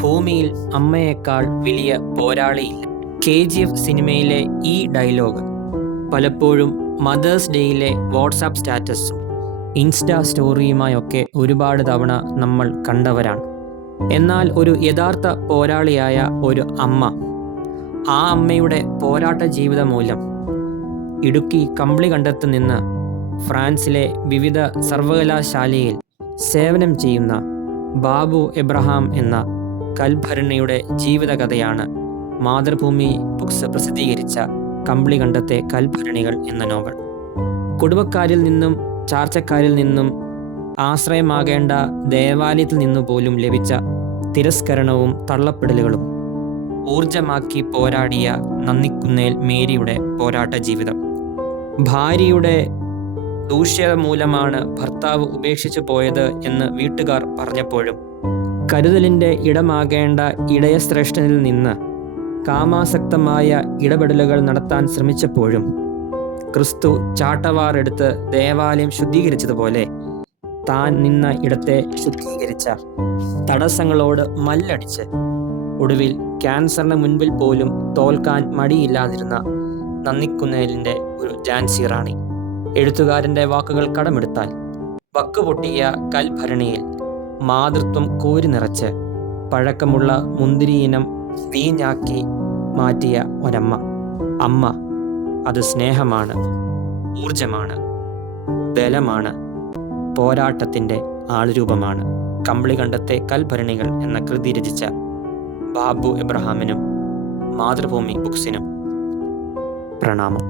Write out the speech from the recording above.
ഭൂമിയിൽ അമ്മയേക്കാൾ വലിയ പോരാളിയില്ല. KGF സിനിമയിലെ ഈ ഡയലോഗ് പലപ്പോഴും മദേഴ്സ് ഡേയിലെ വാട്സാപ്പ് സ്റ്റാറ്റസും ഇൻസ്റ്റാ സ്റ്റോറിയുമായൊക്കെ ഒരുപാട് തവണ നമ്മൾ കണ്ടവരാണ്. എന്നാൽ ഒരു യഥാർത്ഥ പോരാളിയായ ഒരു അമ്മ, ആ അമ്മയുടെ പോരാട്ട ജീവിത മൂലം ഇടുക്കി കമ്പിളികണ്ടത്ത് നിന്ന് ഫ്രാൻസിലെ വിവിധ സർവകലാശാലയിൽ സേവനം ചെയ്യുന്ന ബാബു എബ്രഹാം എന്ന കൽഭരണിയുടെ ജീവിതകഥയാണ് മാതൃഭൂമി ബുക്സ് പ്രസിദ്ധീകരിച്ച കമ്പിളികണ്ടത്തെ കൽഭരണികൾ എന്ന നോവൽ. കുടുംബക്കാരിൽ നിന്നും ചാർച്ചക്കാരിൽ നിന്നും ആശ്രയമാകേണ്ട ദേവാലയത്തിൽ നിന്നു പോലും ലഭിച്ച തിരസ്കരണവും തള്ളപ്പെടലുകളും ഊർജമാക്കി പോരാടിയ നന്ദിക്കുന്നേൽ മേരിയുടെ പോരാട്ട ജീവിതം. ഭാര്യയുടെ ദൂഷ്യത മൂലമാണ് ഭർത്താവ് ഉപേക്ഷിച്ചു പോയത് എന്ന് വീട്ടുകാർ പറഞ്ഞപ്പോഴും കരുതലിൻ്റെ ഇടമാകേണ്ട ഇടയശ്രേഷ്ഠനിൽ നിന്ന് കാമാസക്തമായ ഇടപെടലുകൾ നടത്താൻ ശ്രമിച്ചപ്പോഴും ക്രിസ്തു ചാട്ടവാറെടുത്ത് ദേവാലയം ശുദ്ധീകരിച്ചതുപോലെ താൻ നിന്ന ഇടത്തെ ശുദ്ധീകരിച്ച തടസ്സങ്ങളോട് മല്ലടിച്ച് ഒടുവിൽ ക്യാൻസറിന് മുൻപിൽ പോലും തോൽക്കാൻ മടിയില്ലാതിരുന്ന നന്ദിക്കുന്നേലിൻ്റെ ഒരു ഝാൻസി റാണി. എഴുത്തുകാരൻ്റെ വാക്കുകൾ കടമെടുത്താൽ വക്കുപൊട്ടിയ കൽഭരണിയിൽ മാതൃത്വം കോരി നിറച്ച് പഴക്കമുള്ള മുന്തിരിയിനം വീഞ്ഞാക്കി മാറ്റിയ ഒരമ്മ. അമ്മ അത് സ്നേഹമാണ്, ഊർജമാണ്, ബലമാണ്, പോരാട്ടത്തിൻ്റെ ആൾരൂപമാണ്. കമ്പിളികണ്ടത്തെ കൽഭരണികൾ എന്ന കൃതി രചിച്ച ബാബു എബ്രഹാമിനും മാതൃഭൂമി ബുക്സിനും പ്രണാമം.